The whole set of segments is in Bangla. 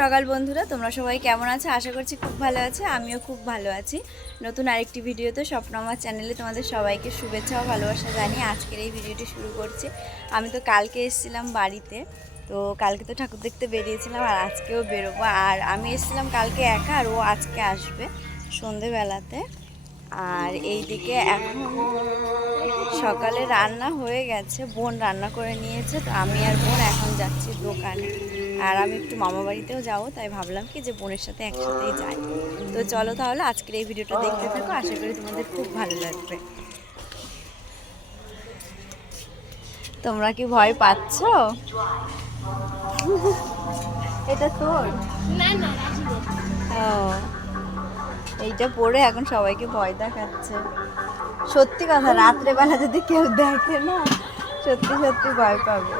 সকাল বন্ধুরা, তোমরা সবাই কেমন আছো? আশা করছি খুব ভালো আছে, আমিও খুব ভালো আছি। নতুন আরেকটি ভিডিওতে স্বপ্ন আমার চ্যানেলে তোমাদের সবাইকে শুভেচ্ছা ও ভালোবাসা জানিয়ে আজকের এই ভিডিওটি শুরু করছি। আমি তো কালকে এসেছিলাম বাড়িতে, তো কালকে তো ঠাকুর দেখতে বেরিয়েছিলাম আর আজকেও বেরোবো। আর আমি এসেছিলাম কালকে একা আর ও আজকে আসবে সন্ধেবেলাতে। আর এই দিকে এখন সকালে রান্না হয়ে গেছে, বোন রান্না করে নিয়েছে, তো আমি আর বোন এখন যাচ্ছি দোকানে। আর আমি একটু মামা বাড়িতেও যাব, তাই ভাবলাম কি যে বোনের সাথে একসাথেই যাই। তো চলো তাহলে আজকের এই ভিডিওটা দেখতে থাকো, আশা করি তোমাদের খুব ভালো লাগবে। তোমরা কি ভয় পাচ্ছ? এটা তোর। ও, এইটা পরে এখন সবাইকে ভয় দেখাচ্ছে। সত্যি কথা, রাত্রেবেলা যদি কেউ দেখে না, সত্যি সত্যি ভয় পাবে।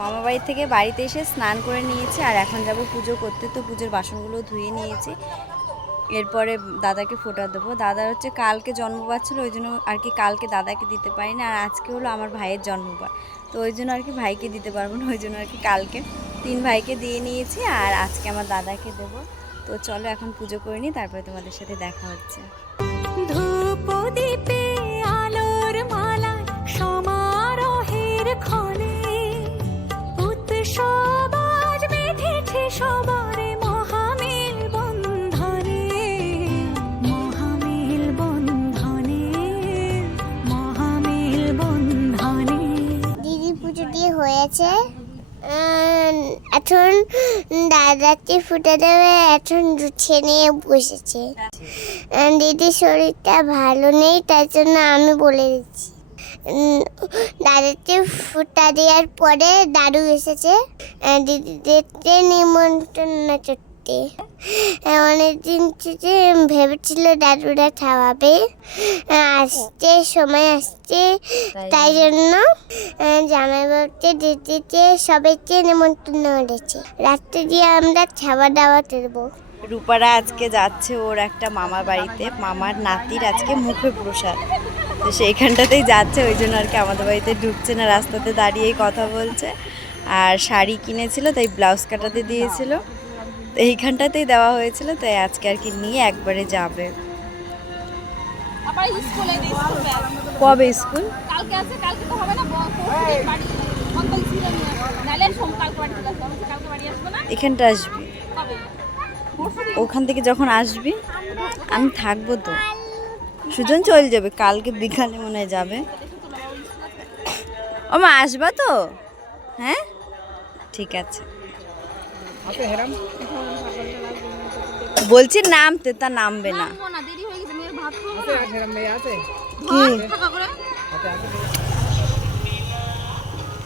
মামা বাড়ি থেকে বাড়িতে এসে স্নান করে নিয়েছি আর এখন যাব পুজো করতে। তো পুজোর বাসনগুলো ধুয়ে নিয়েছি। এরপরে দাদাকে ফোটা দেবো। দাদার হচ্ছে কালকে জন্মবার ছিল, ওই জন্য আর কি কালকে দাদাকে দিতে পারি না আর আজকে হলো আমার ভাইয়ের জন্মবার। তো ওই জন্য আর কি ভাইকে দিতে পারব না, ওই জন্য আর কি কালকে তিন ভাইকে দিয়ে নিয়েছি আর আজকে আমার দাদাকে দেবো। তো চলো এখন পুজো করে নিই, তারপরে তোমাদের সাথে দেখা হচ্ছে। ধূপ উম, এখন দাদাকে ফুটে দেবে এখন গুছিয়ে নিয়ে বসেছে। দিদির শরীরটা ভালো নেই তাই জন্য আমি বলে দিচ্ছি। দাদাকে ফুটা দেওয়ার পরে দাদু এসেছে। দিদি দিদিদেরকে নিমন্ত্রণ করতে অনেকদিন থেকে ভেবেছিল দাদুরা খাওয়াবে। আহ, আসছে সময় আসছে তাই জন্য। আহ, জামাইবাবুকে দিদিকে সবাইকে নিমন্ত্রণ করেছে। রাত্রে দিয়ে আমরা খাওয়া দাওয়া করব। রূপারা আজকে যাচ্ছে ওর একটা মামার বাড়িতে। মামার নাতির আজকে মুখে প্রসাদ। তো সেইখানটাতেই যাচ্ছে ওই জন্য আর কি আমাদের বাড়িতে ঢুকছে না রাস্তাতে দাঁড়িয়েই কথা বলছে। আর শাড়ি কিনেছিল তাই ব্লাউজ কাটাতে দিয়েছিল। তো এইখানটাতেই দেওয়া হয়েছিল তাই আজকে আর কি নিয়ে একবারে যাবে। কবে স্কুল? কালকে আছে কালকে তো হবে না বাড়ি। এখানটা আসবি? ওখান থেকে যখন আসবি আমি থাকব তো। সুজন চলে যাবে কালকে বিকালে মনে হয় যাবে। ও মা আসবা তো? হ্যাঁ? ঠিক আছে। বলছি নামতে তা নামবে না। নামবো না দেরি হয়ে গেছে মেয়ের ভাত খাব না। কি টাকা করে।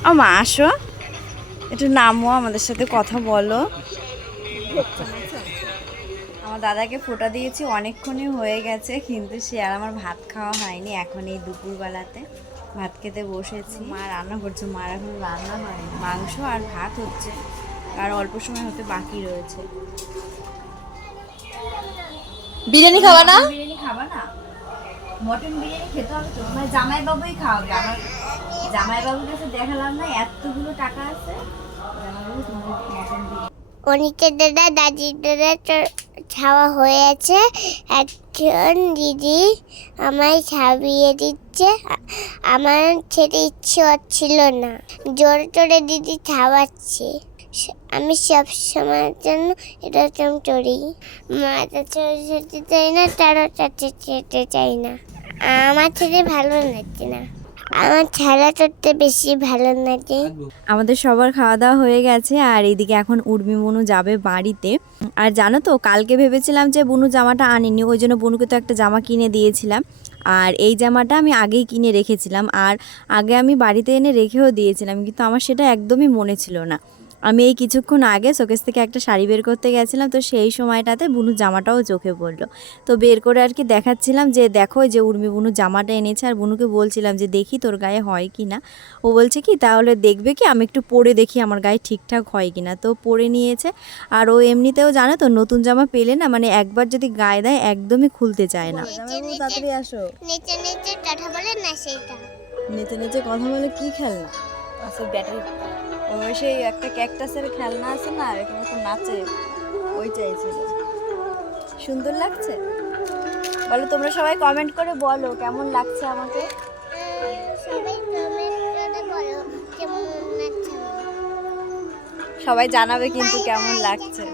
ও মা আসো। একটু নামো আমাদের সাথে কথা বলো। আমার দাদাকে ফোটা দিয়েছি অনেকক্ষণই হয়ে গেছে কিন্তু সে আর আমার ভাত খাওয়া হয়নি। এখন এই দুপুরবেলাতে ভাত খেতে বসেছি। মা রান্না করছে মার এখন রান্না হয়নি। মাংস আর ভাত হচ্ছে। আর অল্প সময় হতে বাকি রয়েছে। বিরিয়ানি খাবা না? বিরিয়ানি খাবা না? মটন বিরিয়ানি খেতে হবে তো। মানে জামাই বাবুই খাওয়াবে। আমার জামাই বাবুর কাছে দেখালাম না এতগুলো টাকা আছে। অনিকের দাদা দাদির দাদা তো খাওয়া হয়েছে। একজন দিদি আমায় খাবিয়ে দিচ্ছে। আমার খেতে ইচ্ছে হচ্ছিল না। জোরে জোরে দিদি খাওয়াচ্ছে। স- আমি সব সময়ের জন্য এরকম করি মাথা চড়ে যেতে চাই না, তারও চাচ্ছে যেতে চাই না। আমার ছেলে ভালো লাগছে না। আমার খেলা করতে বেশি ভালো লাগে আমাদের সবার খাওয়া দাওয়া হয়ে গেছে, আর এদিকে এখন উর্মি বনু যাবে বাড়িতে। আর জানো তো, কালকে ভেবেছিলাম যে বনু জামাটা আনিনি, ওই জন্য বনুকে তো একটা জামা কিনে দিয়েছিলাম। আর এই জামাটা আমি আগেই কিনে রেখেছিলাম, আর আগে আমি বাড়িতে এনে রেখেও দিয়েছিলাম, কিন্তু আমার সেটা একদমই মনে ছিল না। আমি এই কিছুক্ষণ আগে শোকেস থেকে একটা শাড়ি বের করতে গেছিলাম তো সেই সময়টাতে বুনুর জামাটাও চোখে পড়ল। তো বের করে আর কি দেখাচ্ছিলাম যে দেখো এই যে উর্মি বুনু জামাটা এনেছে আর বুনুকে বলছিলাম যে দেখি তোর গায়ে হয় কি না। ও বলছে কি তাহলে দেখবে কি আমি একটু পরে দেখি আমার গায়ে ঠিকঠাক হয় কি না। তো পরে নিয়েছে আর ও এমনিতেও জানে তো নতুন জামা পেলে না মানে একবার যদি গায়ে দেয় একদমই খুলতে চায় না। তাড়াতাড়ি আসো। নিচে নিচে কথা বলে না সেইটা। নিচে নিচে কথা বলে কি খেলনা? আচ্ছা ব্যাটারি ওই সেই একটা ক্যাকটাসের খেলনা আছে না এরকম এরকম নাচে ওই চাইছিল সুন্দর লাগছে? বলো তোমরা সবাই কমেন্ট করে বলো কেমন লাগছে আমাকে? সবাই কমেন্ট করে বলো কেমন লাগছে সবাই জানাবে কিন্তু কেমন লাগছে।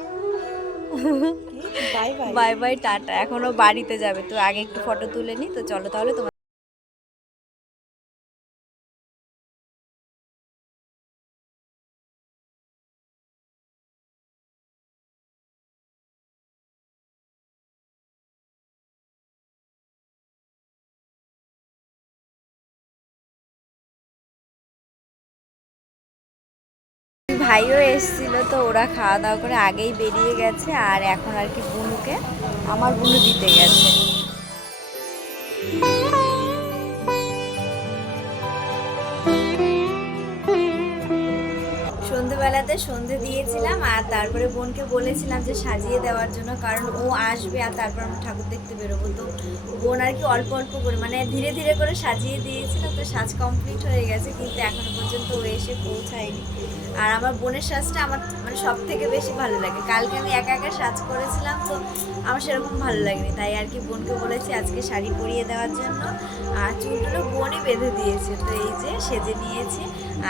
Bye bye. Bye bye tata. এখনও বাড়িতে যাবে তো আগে একটু ফটো তুলে নি তো চলো তাহলে তোমার ভাইও এসেছিল তো ওরা খাওয়া দাওয়া করে আগেই বেরিয়ে গেছে আর এখন আর কি বুনুকে, আমার বুনু দিতে গেছে। সন্ধেবেলাতে সন্ধে দিয়েছিলাম আর তারপরে বোনকে বলেছিলাম যে সাজিয়ে দেওয়ার জন্য, কারণ ও আসবে আর তারপর আমরা ঠাকুর দেখতে বেরোবো। তো বোন আর কি অল্প অল্প করে মানে ধীরে ধীরে করে সাজিয়ে দিয়েছিলাম তো সাজ কমপ্লিট হয়ে গেছে, কিন্তু এখনও পর্যন্ত ও এসে পৌঁছায়নি। আর আমার বোনের সাজটা আমার মানে সব থেকে বেশি ভালো লাগে। কালকে আমি একা একা সাজ করেছিলাম, তো আমার সেরকম ভালো লাগেনি। তাই আর কি বোনকে বলেছি আজকে শাড়ি পরিয়ে দেওয়ার জন্য। আর চুলগুলো বোনই বেঁধে দিয়েছে, তো এই যে সেজে নিয়েছি।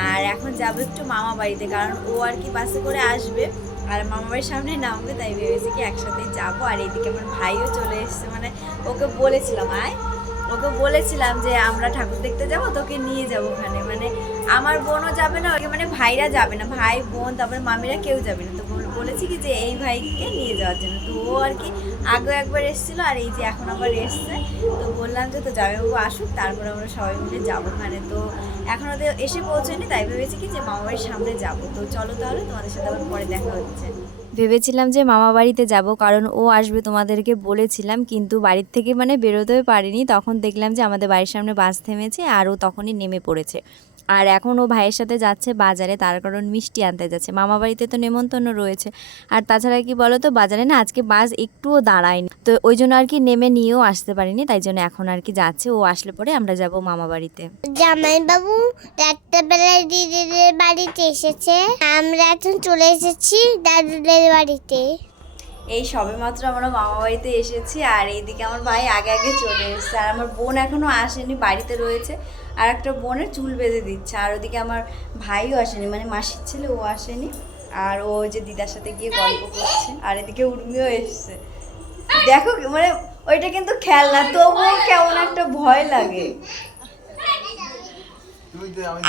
আর এখন যাব একটু মামা বাড়িতে, কারণ ও আর কি বাসে করে আসবে। আর মামা বাড়ির সামনে নামবে, তাই ভেবেছি কি একসাথে যাব। আর এইদিকে আমার ভাইও চলে এসছে মানে ওকে বলেছিলাম, আয়। ওকে বলেছিলাম যে আমরা ঠাকুর দেখতে যাব, তোকে নিয়ে যাব ওখানে। মানে আমার বোনও যাবে না, ওকে মানে ভাইরা যাবে না। ভাই, বোন, তারপরে মামিরা কেউ যাবে না। তো বলেছি কি যে এই ভাইকে নিয়ে যাওয়ার জন্য। তো ও আর কি আগেও একবার এসেছিল আর এই যে এখন আবার এসছে। তো বললাম যে তো জামাইবাবু আসুক, তারপরে আমরা সবাই মিলে যাব ওখানে। তো এখন ওদের এসে পৌঁছয়নি, তাই ভেবেছি কি যে মামা বাড়ির সামনে যাব। তো চলো তাহলে তোমাদের সাথে আবার পরে দেখা হচ্ছে। ভেবেছিলাম যে মামা বাড়িতে যাব, কারণ ও আসবে তোমাদেরকে বলেছিলাম, কিন্তু বাড়ির থেকে মানে বেরোতেও পারিনি। তখন দেখলাম যে আমাদের বাড়ির সামনে বাস থেমেছে আর ও তখনই নেমে পড়েছে। আর এখন ও ভাইয়ের সাথে যাচ্ছে বাজারে, তার কারণ মিষ্টি আনতে যাচ্ছে। মামা বাড়িতে তো নেমন্তন্ন রয়েছে। আর তাছাড়া কি বলো তো বাজারে না আজকে বাস একটুও দাঁড়ায়নি। তো ওই জন্য আর কি নেমে নিয়েও আসতে পারিনি, তাই জন্য এখন আর কি যাচ্ছে। ও আসলে পরে আমরা যাব মামা বাড়িতে জামাইবাবু, রাত্রেবেলায় দিদিদের বাড়িতে এসেছে। আমরা এখন চলে এসেছি দাদুদের বাড়িতে। এই সবেমাত্র আমরা মামা বাড়িতে এসেছি আর এইদিকে আমার ভাই আগে আগে চলে এসেছে। আর আমার বোন এখনও আসেনি বাড়িতে রয়েছে। আর একটা বোনের চুল বেঁধে দিচ্ছে। আর ওদিকে আমার ভাইও আসেনি মানে মাসির ছেলে ও আসেনি। আর ও ওই যে দিদার সাথে গিয়ে গল্প করছে। আর এদিকে উর্মিও এসছে। দেখো মানে ওইটা কিন্তু খেলনা তবুও কেমন একটা ভয় লাগে।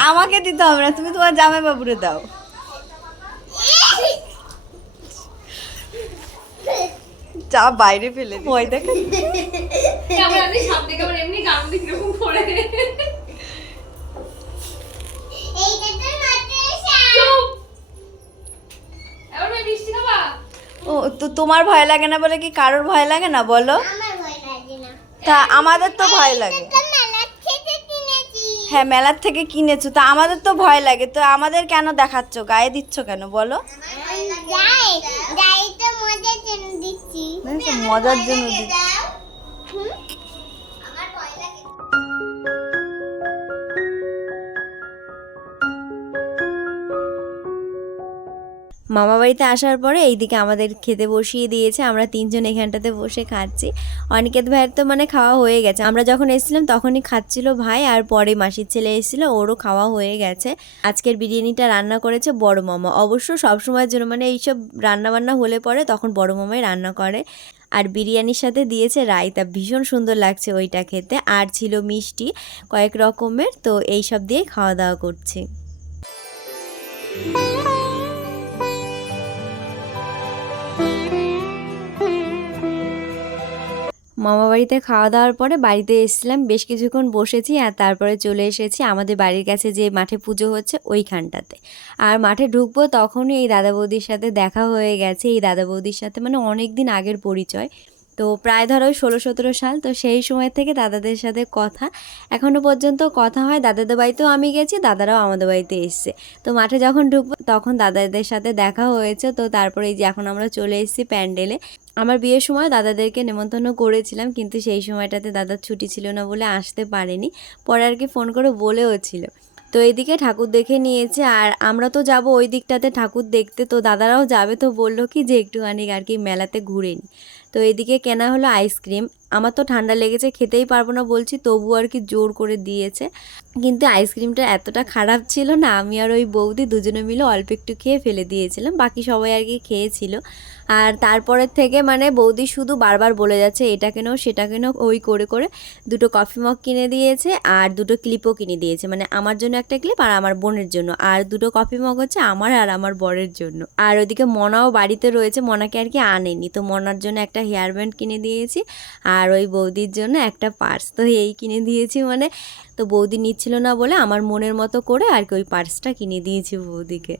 আমাকে দিতে হবে না তুমি তোমার জামাই বাবুরে দাও যা বাইরে ফেলে দিই। ভয় দেখে ক্যামেরা দিয়ে সামনে ক্যামেরা এমনি গান দিয়ে কীরকম করে চুপ বাইরে ফেলে ভয় খাবা? ও তো তোমার ভয় লাগে না বলে কি কারোর ভয় লাগে না বলো? আমার ভয় লাগে না। তা আমাদের তো ভয় লাগে। হ্যাঁ মেলার থেকে কিনেছো তো আমাদের তো ভয় লাগে তো আমাদের কেন দেখাচ্ছ? গায়ে দিচ্ছ কেন বলো? মজার জন্য দিচ্ছি। মামা বাড়িতে আসার পরে এইদিকে আমাদের খেতে বসিয়ে দিয়েছে, আমরা তিনজন এখানটাতে বসে খাচ্ছি। অনিকেত ভাইয়ের তো মানে খাওয়া হয়ে গেছে। আমরা যখন এসেছিলাম তখনই খাচ্ছিল ভাই আর পরে মাসির ছেলে এসেছিল, ওরও খাওয়া হয়ে গেছে। আজকের বিরিয়ানিটা রান্না করেছে বড় মামা। অবশ্য সবসময়ের জন্য মানে এইসব রান্না বান্না হলে পরে তখন বড় মামাই রান্না করে। আর বিরিয়ানির সাথে দিয়েছে রায়তা। ভীষণ সুন্দর লাগছে ওইটা খেতে। আর ছিল মিষ্টি, কয়েক রকমের। তো এই সব দিয়ে খাওয়া দাওয়া করছি। মামা বাড়িতে খাওয়া দাওয়ার পরে বাড়িতে এসেছিলাম, বেশ কিছুক্ষণ বসেছি আর তারপরে চলে এসেছি আমাদের বাড়ির কাছে যে মাঠে পুজো হচ্ছে ওইখানটাতে। আর মাঠে ঢুকবো তখনই এই দাদা বৌদির সাথে দেখা হয়ে গেছে। এই দাদা বৌদির সাথে মানে অনেক দিন আগের পরিচয়। তো প্রায় ধরো ষোলো, সতেরো সাল, তো সেই সময় থেকে দাদাদের সাথে কথা। এখনও পর্যন্ত কথা হয়, দাদাদের বাড়িতেও আমি গেছি, দাদারাও আমাদের বাড়িতে এসছে। তো মাঠে যখন ঢুকবো, তখন দাদাদের সাথে দেখা হয়েছে। তো তারপরে এই যে এখন আমরা চলে এসেছি প্যান্ডেলে। আমার বিয়ের সময় দাদাদেরকে নেমন্তন্ন করেছিলাম, কিন্তু সেই সময়টাতে দাদার ছুটি ছিল না বলে আসতে পারেনি। পরে আর কি ফোন করে বলেও ছিল। তো এইদিকে ঠাকুর দেখে নিয়েছে, আর আমরা তো যাব ওই দিকটাতে ঠাকুর দেখতে। তো দাদারাও যাবে, তো বলল কি যে একটুখানি আর কি মেলাতে ঘুরে নি। তো এদিকে কেনা হলো আইসক্রিম আমার তো ঠান্ডা লেগেছে, খেতেই পারব না বলছি তবু আর কি জোর করে দিয়েছে। কিন্তু আইসক্রিমটা এতটা খারাপ ছিল না, আমি আর ওই বৌদি দুজনে মিলে অল্প একটু খেয়ে ফেলে দিয়েছিলাম, বাকি সবাই আর কি খেয়েছিল। আর তারপরের থেকে মানে বৌদি শুধু বারবার বলে যাচ্ছে, এটা কেন, সেটা কেন? ওই করে করে দুটো কফি মগ কিনে দিয়েছে আর দুটো ক্লিপও কিনে দিয়েছে মানে আমার জন্য একটা ক্লিপ আর আমার বোনের জন্য। আর দুটো কফি মগ হচ্ছে আমার আর আমার বরের জন্য। আর ওদিকে মনাও বাড়িতে রয়েছে, মনাকে আর কি আনেনি। তো মনার জন্য একটা হেয়ার ব্যান্ড কিনে দিয়েছি আর ওই বৌদির জন্য একটা পার্স তো এই কিনে দিয়েছি মানে। তো বৌদি নিচ্ছিল না বলে আমার মনের মতো করে আর কি ওই পার্সটা কিনে দিয়েছি বৌদিকে।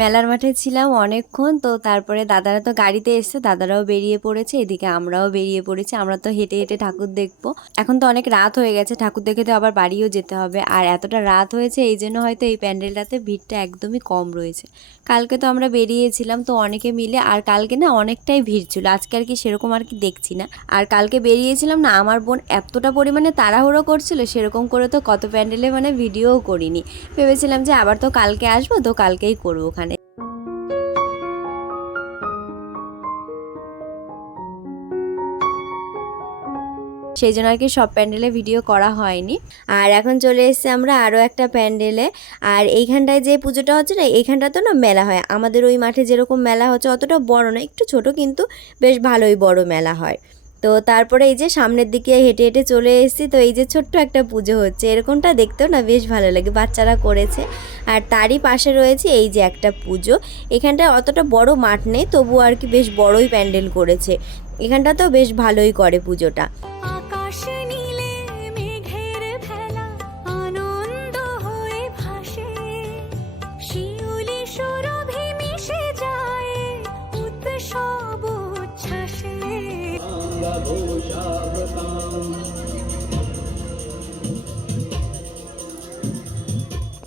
মেলার মাঠে ছিলাম অনেকক্ষণ, তো তারপরে দাদারা তো গাড়িতে এসছে, দাদারাও বেরিয়ে পড়েছে, এদিকে আমরাও বেরিয়ে পড়েছি, আমরা তো হেঁটে হেঁটে ঠাকুর দেখব। এখন তো অনেক রাত হয়ে গেছে, ঠাকুর দেখে তো আবার বাড়িও যেতে হবে। আর এতটা রাত হয়েছে, এই জন্য হয়তো এই প্যান্ডেলটাতে ভিড়টা একদমই কম রয়েছে। কালকে তো আমরা বেরিয়েছিলাম, তো অনেকে মিলে, আর কালকে না অনেকটাই ভিড় ছিল, আজকে আর কি সেরকম আর কি দেখছি না। আর কালকে বেরিয়েছিলাম না, আমার বোন এতটা পরিমাণে তাড়াহুড়ো করছিল, সেরকম করে তো কত প্যান্ডেলে মানে ভিডিওও করিনি। ভেবেছিলাম যে আবার তো কালকে আসব, তো কালকেই করব সেই জন্য আর কি সব প্যান্ডেলে ভিডিও করা হয়নি। আর এখন চলে এসেছি আমরা আরও একটা প্যান্ডেলে। আর এইখানটায় যে পুজোটা হচ্ছে না এইখানটা তো না মেলা হয়। আমাদের ওই মাঠে যেরকম মেলা হচ্ছে অতটা বড় না একটু ছোট কিন্তু বেশ ভালোই বড় মেলা হয়। তো তারপরে এই যে সামনের দিকে হেঁটে হেঁটে চলে এসেছি, তো এই যে ছোট্ট একটা পুজো হচ্ছে। এরকমটা দেখতেও না বেশ ভালো লাগে, বাচ্চারা করেছে। আর তারই পাশে রয়েছে এই যে একটা পুজো। এখানটায় অতটা বড় মাঠ নেই তবু আর কি বেশ বড়ই প্যান্ডেল করেছে। এখানটা তো বেশ ভালোই করে পুজোটা।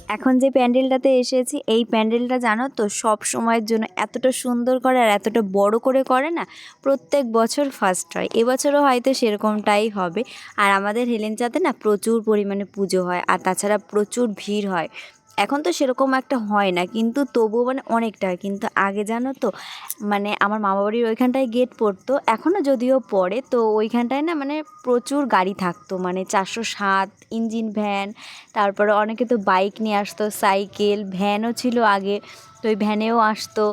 এখন যে প্যান্ডেলটাতে এসেছি, এই প্যান্ডেলটা জানো তো সব সময়ের জন্য এতটা সুন্দর করে আর এতটা বড় করে করে না, প্রত্যেক বছর ফার্স্ট হয়। এবছরও হয়তো সেরকমটাই হবে। আর আমাদের হেলেঞ্চাতে না প্রচুর পরিমাণে পুজো হয়, আর তাছাড়া প্রচুর ভিড় হয়। এখন তো সেরকম একটা হয় না, কিন্তু তবুও মানে অনেকটা। কিন্তু আগে জানো তো মানে আমার মামা বাড়ির ওইখানটায় গেট পড়তো এখনও যদিও পড়ে, তো ওইখানটায় না মানে প্রচুর গাড়ি থাকতো মানে চারশো সাত ইঞ্জিন ভ্যান তারপরে অনেকে তো বাইক নিয়ে আসতো সাইকেল ভ্যানও ছিল আগে। তো ওই ভ্যানেও আসতো,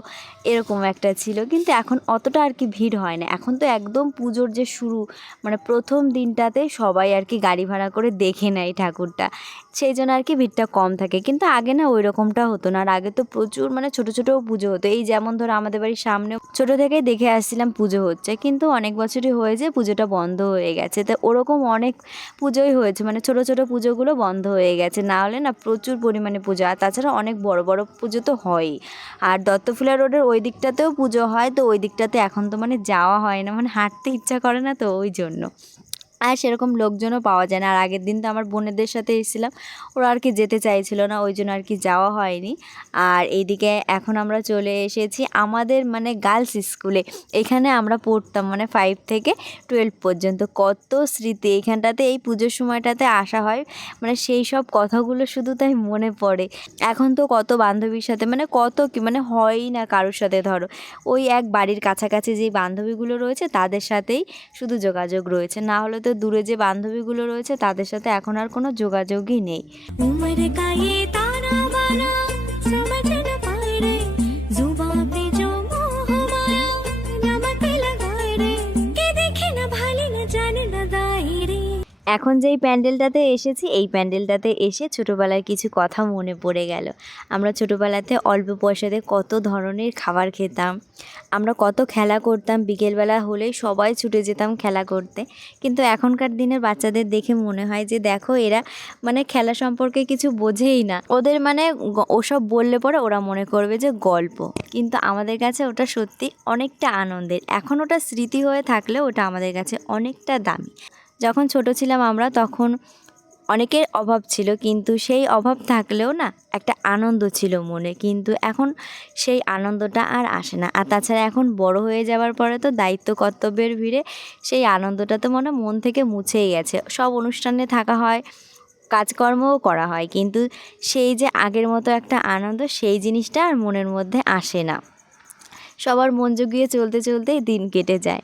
এরকম একটা ছিল। কিন্তু এখন অতটা আর কি ভিড় হয় না। এখন তো একদম পুজোর যে শুরু মানে প্রথম দিনটাতে সবাই আর কি গাড়ি ভাড়া করে দেখে নেয় ঠাকুরটা। সেই জন্য আর কি ভিড়টা কম থাকে। কিন্তু আগে না ওই রকমটা হতো না। আর আগে তো প্রচুর মানে ছোটো ছোটো পুজো হতো। এই যেমন ধরো আমাদের বাড়ির সামনে ছোটো থেকেই দেখে আসছিলাম পুজো হচ্ছে। কিন্তু অনেক বছরই হয়েছে পুজোটা বন্ধ হয়ে গেছে। তো ওরকম অনেক পুজোই হয়েছে। মানে ছোটো ছোটো পুজোগুলো বন্ধ হয়ে গেছে। না হলে না প্রচুর পরিমাণে পুজো। আর তাছাড়া অনেক বড় বড় পুজো তো হয়ই। আর দত্তফুলা রোডের ওই দিকটাতেও পুজো হয়, তো ওই দিকটাতে এখন তো মানে যাওয়া হয় না মানে হাঁটতে ইচ্ছা করে না তো ওই জন্য। আর সেরকম লোকজনও পাওয়া যায় না। আর আগের দিন তো আমার বোনেদের সাথে এসেছিলাম। ওরা আর কি যেতে চাইছিল না, ওই জন্য আর কি যাওয়া হয়নি। আর এইদিকে এখন আমরা চলে এসেছি আমাদের মানে গার্লস স্কুলে এখানে আমরা পড়তাম মানে ফাইভ থেকে টুয়েলভ পর্যন্ত। কত স্মৃতি এইখানটাতে এই পুজোর সময়টাতে আসা হয়। মানে সেই সব কথাগুলো শুধু তাই মনে পড়ে। এখন তো কত বান্ধবীর সাথে মানে কত কি মানে হয়ই না কারোর সাথে ধরো। ওই এক বাড়ির কাছাকাছি যেই বান্ধবীগুলো রয়েছে, তাদের সাথেই শুধু যোগাযোগ রয়েছে। না হলে তো দূরে যে বান্ধবীগুলো রয়েছে তাদের সাথে এখন আর কোনো যোগাযোগই নেই। এখন যেই প্যান্ডেলটাতে এসেছি, এই প্যান্ডেলটাতে এসে ছোটোবেলার কিছু কথা মনে পড়ে গেল। আমরা ছোটোবেলাতে অল্প পয়সাতে কত ধরনের খাবার খেতাম, আমরা কত খেলা করতাম, বিকেলবেলা হলেই সবাই ছুটে যেতাম খেলা করতে। কিন্তু এখনকার দিনের বাচ্চাদের দেখে মনে হয় যে, দেখো এরা মানে খেলা সম্পর্কে কিছু বোঝেই না। ওদের মানে ওসব বললে পরে ওরা মনে করবে যে, গল্প। কিন্তু আমাদের কাছে ওটা সত্যি অনেকটা আনন্দের। এখন ওটা স্মৃতি হয়ে থাকলে ওটা আমাদের কাছে অনেকটা দামি। যখন ছোট ছিলাম আমরা, তখন অনেকের অভাব ছিল, কিন্তু সেই অভাব থাকলেও না একটা আনন্দ ছিল মনে। কিন্তু এখন সেই আনন্দটা আর আসে না। আর তাছাড়া এখন বড় হয়ে যাওয়ার পরে তো দায়িত্ব, কর্তব্যের ভিড়ে সেই আনন্দটা তো মনে মন থেকে মুছেই গেছে। সব অনুষ্ঠানে থাকা হয়, কাজকর্মও করা হয়, কিন্তু সেই যে আগের মতো একটা আনন্দ, সেই জিনিসটা আর মনের মধ্যে আসে না। সবার মন জুগিয়ে চলতে, চলতেই দিন কেটে যায়।